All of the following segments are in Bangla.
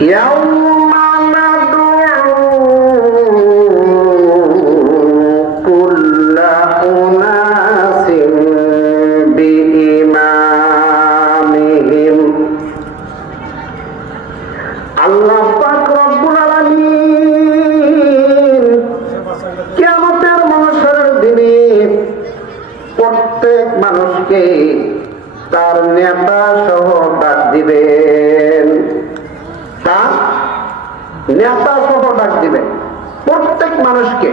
يوم ندعو كل أناس بإمامهم আল্লাহ পাক রব্বুল আলামিন কিয়ামতের মাহশরের দিনে প্রত্যেক মানুষকে তার নেতা সহ ডাক দিবেন। তার নেতা সহ ডাক দিবেন প্রত্যেক মানুষকে।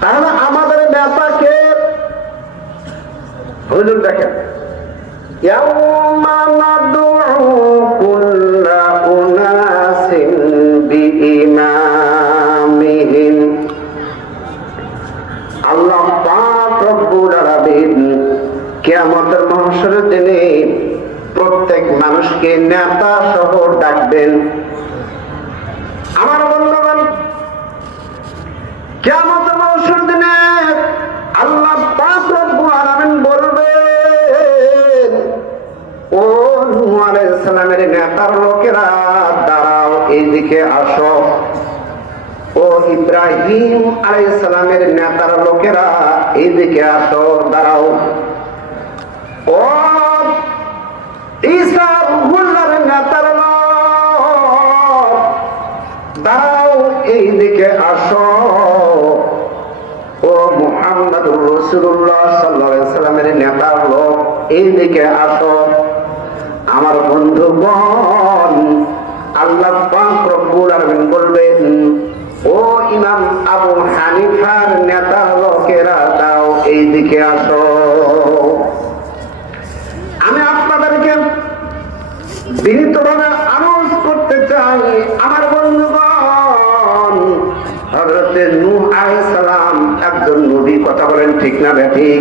তাহলে আমাদের নেতাকে হুজুর দেখেন, ইয়াউমা নাদউ কুল্লা উনাসিন বিইমামিহিম। আল্লাহ পাক রব্বুল আলামিন কিয়ামতের মাহশরের দিনে প্রত্যেক মানুষকে নেতা সহ ডাকবেন। আমার বন্ধুগণ, কিয়ামতের মাহশরের দিনে আল্লাহ পাক রব্বুল আলামিন বলবেন, ও নূহ আলাইহিস সালামের নেতার লোকেরা দাঁড়াও, এইদিকে আসো। ও ইব্রাহিম আলাইহিস সালামের নেতার লোকেরা এইদিকে আসো, দাঁড়াও। ও ঈসা রুহুল্লাহর নেতার লোক দাঁড়াও, এইদিকে আসো। ও মুহাম্মদুর রাসূলুল্লাহ সাল্লাল্লাহু আলাইহি সাল্লামের নেতার লোক এইদিকে আসো। আমার বন্ধুগণ, আল্লাহ পাক রব্বুল আলামিন বলবেন, ও ইমাম আবু হানিফার নেতার লোকেরা দাও, এইদিকে আসো। আমি আপনাদেরকে বিনীতভাবে আরজ করতে চাই, আমার বন্ধুগণ, হযরত নূহ আলাইহিস সালাম একজন নবী, কথা বলেন ঠিক না ঠিক?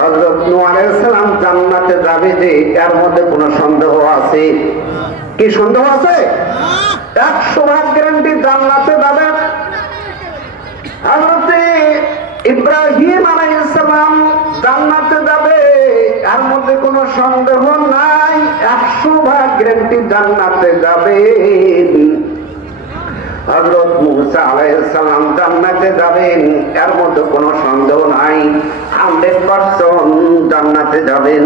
হযরত নূহ আলাইহিস সালাম জান্নাতে যাবে যে, এর মধ্যে কোনো সন্দেহ আছে কি? সন্দেহ আছে? 100% গ্যারান্টি জান্নাতে যাবে। হযরত ইব্রাহিম আলাইহিস সালাম জান্নাতে যাবে, এর মধ্যে কোনো সন্দেহ নাই, 100% গ্যারান্টি জান্নাতে যাবে। হযরত মূসা আলাইহিস সালাম জান্নাতে যাবেন, এর মধ্যে কোনো সন্দেহ নাই, 100% জান্নাতে যাবেন।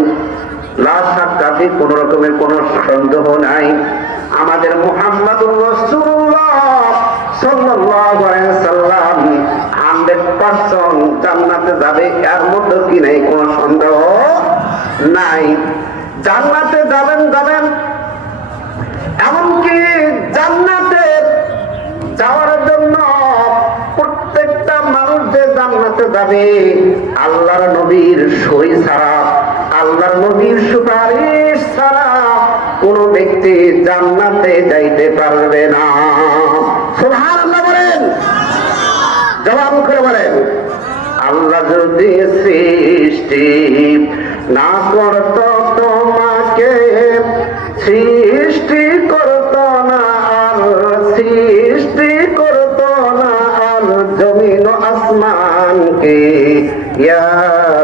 লা শাক্কাতে কোনো রকমের কোনো সন্দেহ নাই। আমাদের মুহাম্মদুর রাসূলুল্লাহ সাল্লাল্লাহু আলাইহি ওয়াসাল্লাম 100% জান্নাতে যাবে, এর মধ্যে কি নাই, কোনো সন্দেহ নাই। জান্নাতে যাবেন যাবেন, এমনকি জান্নাতে যাওয়ার জন্য প্রত্যেকটা মানুষ যে জান্নাতে যাবে, আল্লাহর নবীর সই ছাড়া, আল্লাহর নবীর সুপারিশ ছাড়া কোন ব্যক্তি জান্নাতে যাইতে পারবে না। সুবহানাল্লাহ বলেন, জবান করে বলেন। আল্লাহ যদি সৃষ্টি না করত তোমাকে, সৃষ্টি করত না আর সৃষ্টি করত না আর জমিন আসমানকে, ইয়া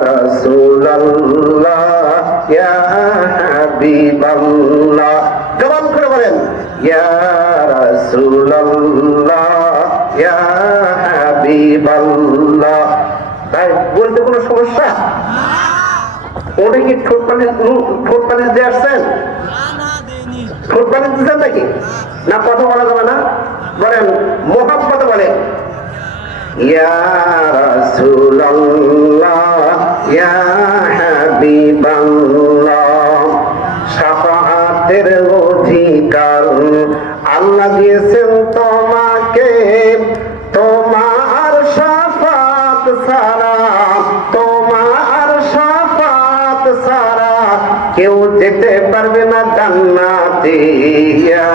রাসূলুল্লাহ ইয়া হাবিবাল্লাহ, জবান করে বলেন, ইয়া রাসূলুল্লাহ ইয়া হাবিবাল্লাহ। তাই বলতে কোনো সমস্যা? ওটা কি ঠোঁট পালিশ দিয়ে আসছেন? ঠোঁট পালিশ দিচ্ছেন নাকি? না, কথা বলা যাবে না? বলেন মোহাম্মদ, বলেন ইয়া রাসূলুল্লাহ ইয়া হাবিবাল্লাহ। শাফাআতের অধিকার আল্লাহ দিয়েছেন তোমাকে, তোমার শাফাত ছাড়া, তোমার শাফাত ছাড়া কেউ যেতে পারবে না জান্নাতে। ইয়া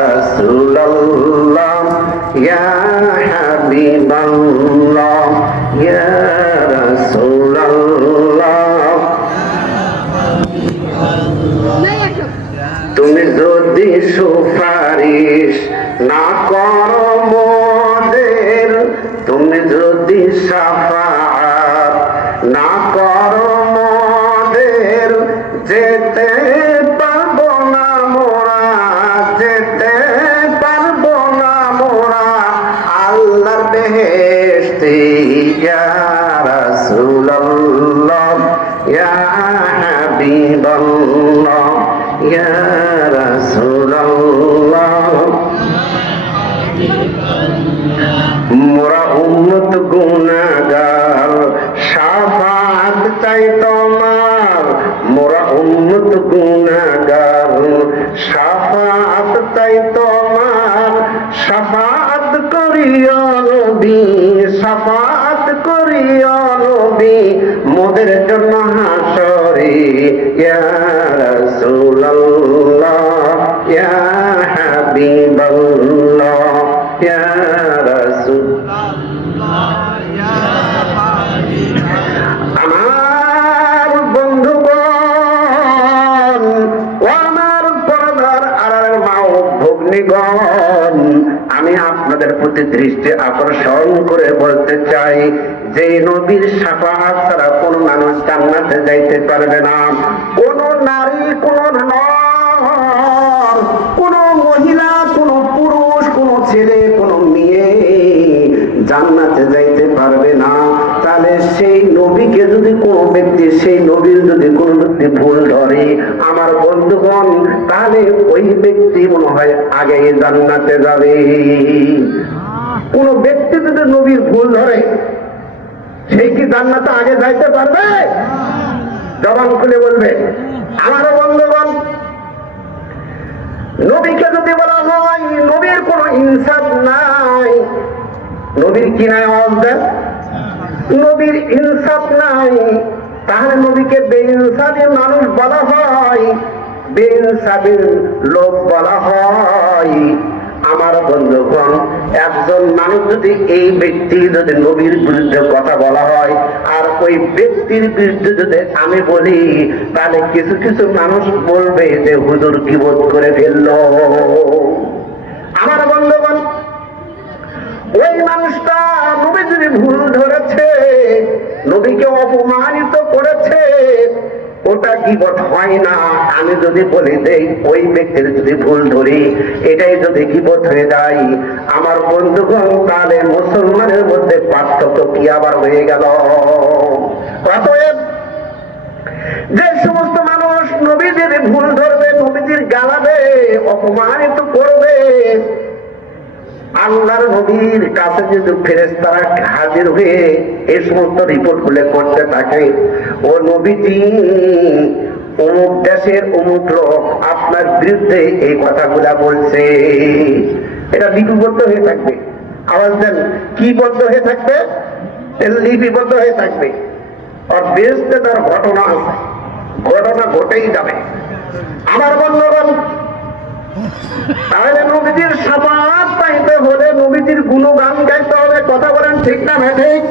রাসূলুল্লাহ ইয়া হাবিবাল্লাহ ইয়া রাসূলুল্লাহ। তুমি যদি সুপারিশ না করো মোদের, তুমি যদি শাফাআত না করো মোদের, যেতে পারবো না মোরা, ইয়া রাসূলুল্লাহ মোরা উম্মত গুনাহগার শাফাত চাই তোমার মোরা উম্মত গুনাহগার শাফাত চাই তোমার শাফাত করিও নবী শাফাত করিও নবী মোদের জন্য হাসরে ইয়া রাসূলুল্লাহ ইয়া হাবিবাল্লাহ ইয়া আমার বন্ধুগণ ও আমার পরদার আড়ালের মা ও ভগ্নীগণ, আমি আপনাদের প্রতি দৃষ্টি আকর্ষণ করে বলতে চাই যে নবীর শাফাআত ছাড়া কোন মানুষ জান্নাতে যাইতে পারবে না। কোন নারী, কোন নর, কোন মহিলা, কোন পুরুষ, কোন ছেলে, কোন মেয়ে জান্নাতে যাইতে পারবে না। তাহলে সেই নবীকে যদি কোন ব্যক্তি, সেই নবীর যদি কোন ব্যক্তি ভুল ধরে আমার বন্ধুগণ, তাহলে ওই ব্যক্তি মনে হয় আগে জান্নাতে যাবে। কোন ব্যক্তি যদি নবীর ভুল ধরে সেই কি জান্নাতে আগে যাইতে পারবে? জবান খুলে বলবে। আমার বন্ধুগণ, নবীকে যদি বলা হয় নবীর কোন ইনসাফ নাই, নবীর কি নাই? আওয়াজ দেন। নবীর ইনসাফ নাই, তাহলে নবীকে বেইনসাফি মানুষ বলা হয়, বেইনসাফির লোক বলা হয়। আমার বন্ধুগণ, একজন মানুষ যদি এই ব্যক্তি যদি নবীর বিরুদ্ধে কথা বলা হয় আর ওই ব্যক্তির বিরুদ্ধে যদি আমি বলি, তাহলে কিছু কিছু মানুষ বলবে যে হুজুর গীবত করে ফেললো। আমার বন্ধুগণ, ওই মানুষটা নবী যদি ভুল ধরেছে, নবীকে অপমানিত করেছে, ওটা গীবত হয় না। আমি যদি বলি দেই ওই ব্যক্তির যদি ভুল ধরি, এটাই যদি গীবত হয়ে যায় আমার বন্ধুগণ, তাহলে মুসলমানের মধ্যে পার্থক্য কি আবার হয়ে গেল? অতএব যে সমস্ত মানুষ নবীজির ভুল ধরবে, নবীজির গালাবে, অপমানিত করবে, আল্লাহর নবীর কাছে যদি ফেরেশতারা হাজির হয়ে এই সমস্ত রিপোর্ট গুলো করতে থাকে, ও নবীজি অমুক দেশের অমুক লোক আপনার বিরুদ্ধে এই কথাগুলা বলছে, এটা লিপিবদ্ধ হয়ে থাকবে। আওয়াজ দেন, কি বদ্ধ হয়ে থাকবে? লিপিবদ্ধ হয়ে থাকবে। আর বেহেশতে তার ঘটনা আছে, ঘটনা ঘটেই যাবে। আমার বন্ধুগণ, তাহলে নবীজির শাফাআত পাইতে হলে নবীজির গুণগান গাইতে হবে। কথা বলেন ঠিক না ঠিক?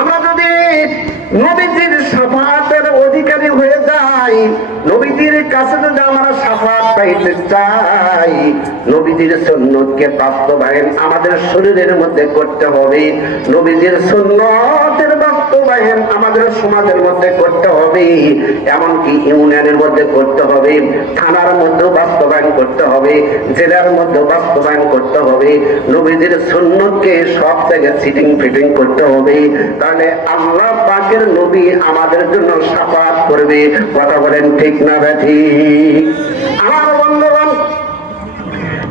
আমরা যদি নবীজির শাফাআতের অধিকারী হয়ে যাই, নবীজির কাছে যদি আমরা শাফাআত পাইতে চাই, নবীজির সুন্নতকে বাস্তবায়ন আমাদের শরীরের মধ্যে করতে হবে। নবীজির সুন্নতের বাস্তবায়ন আমাদের সমাজের মধ্যে করতে হবে, এমনকি ইউনিয়নের মধ্যে করতে হবে, থানার মধ্যে বাস্তবায়ন করতে হবে, জেলার মধ্যে বাস্তবায়ন করতে হবে। নবীজির সুন্নতকে সব জায়গায় সিটিং ফিটিং করতে হবে। তাহলে আল্লাহ পাকের নবী আমাদের জন্য শাফাআত করবে। কথা বলেন ঠিক না ঠিক? আমার বন্ধুগণ,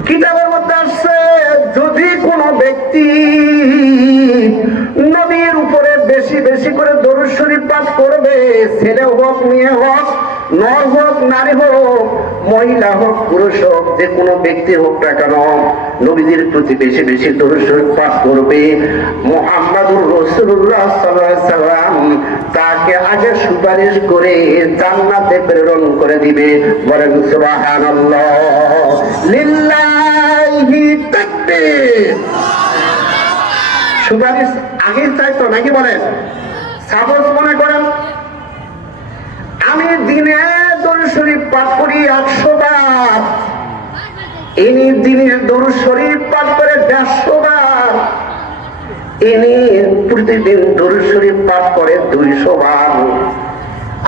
কিতাবের মধ্যে আসছে যদি কোনো ব্যক্তি নবীর উপরে বেশি বেশি করে দরুদ শরীফ পাঠ করবে, ছেলে হোক মেয়ে হোক, নর হোক নারী হোক, মহিলা হোক পুরুষ হোক, যে কোনো ব্যক্তি হোক না কেন, নবীজির প্রতি বেশি বেশি দরুদ শরীফ পাঠ করবে, মুহাম্মাদুর রাসূলুল্লাহ সাল্লাল্লাহু আলাইহি সাল্লাম তাকে আগে সুপারিশ করে জান্নাতে প্রেরণ করে দিবে। বলেন সুবহানাল্লাহ, লিল্লাহি তাকবীর। সুপারিশ আগে চাইতো নাকি? বলেন। সাপোজ মনে করেন আমি দিনে দরুদ শরীফ পাঠ করি 100 বার, ইনি দিনে দরুদ শরীফ পাঠ করে 150 বার, ইনি প্রতিদিন দরুদ শরীফ পাঠ করে 200 বার।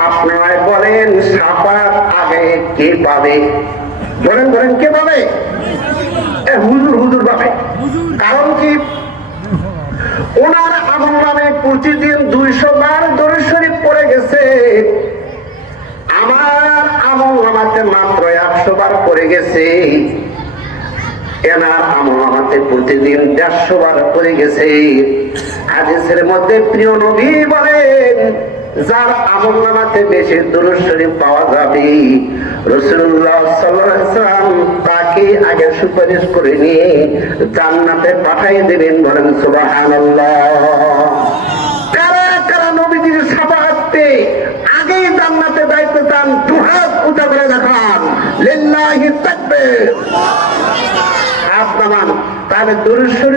আপনারা বলেন শাফাআত আগে কে পাবে? বলেন বলেন, কে পাবে? হুজুর হুজুর পাবে। কারণ কি? ওনার আমল নামে প্রতিদিন 200 বার দরুদ শরীফ পড়ে গেছে, আমার আমল নামাতে 150 বার করে গেছে, এনার আমলনামাতে প্রতিদিন 150 বার করে গেছে। হাদিসের মধ্যে প্রিয় নবী বলেন, যার আমলনামাতে বেশি দুরূদ শরীফ পাওয়া যাবে, রাসূলুল্লাহ সাল্লাল্লাহু আলাইহি ওয়াসাল্লাম তাকে আগে সুপারিশ করে নিয়ে জান্নাতে পাঠিয়ে দেবেন। বলেন সুবহানাল্লাহ। কারা কারা নবীজির শাফাআতে আগেই জান্নাতে যাইতে চান? দুহাত উঁচা করে দেখান, লিল্লাহি তাকবীর। হাত নামান। তাহলে দুরূদ শরীফ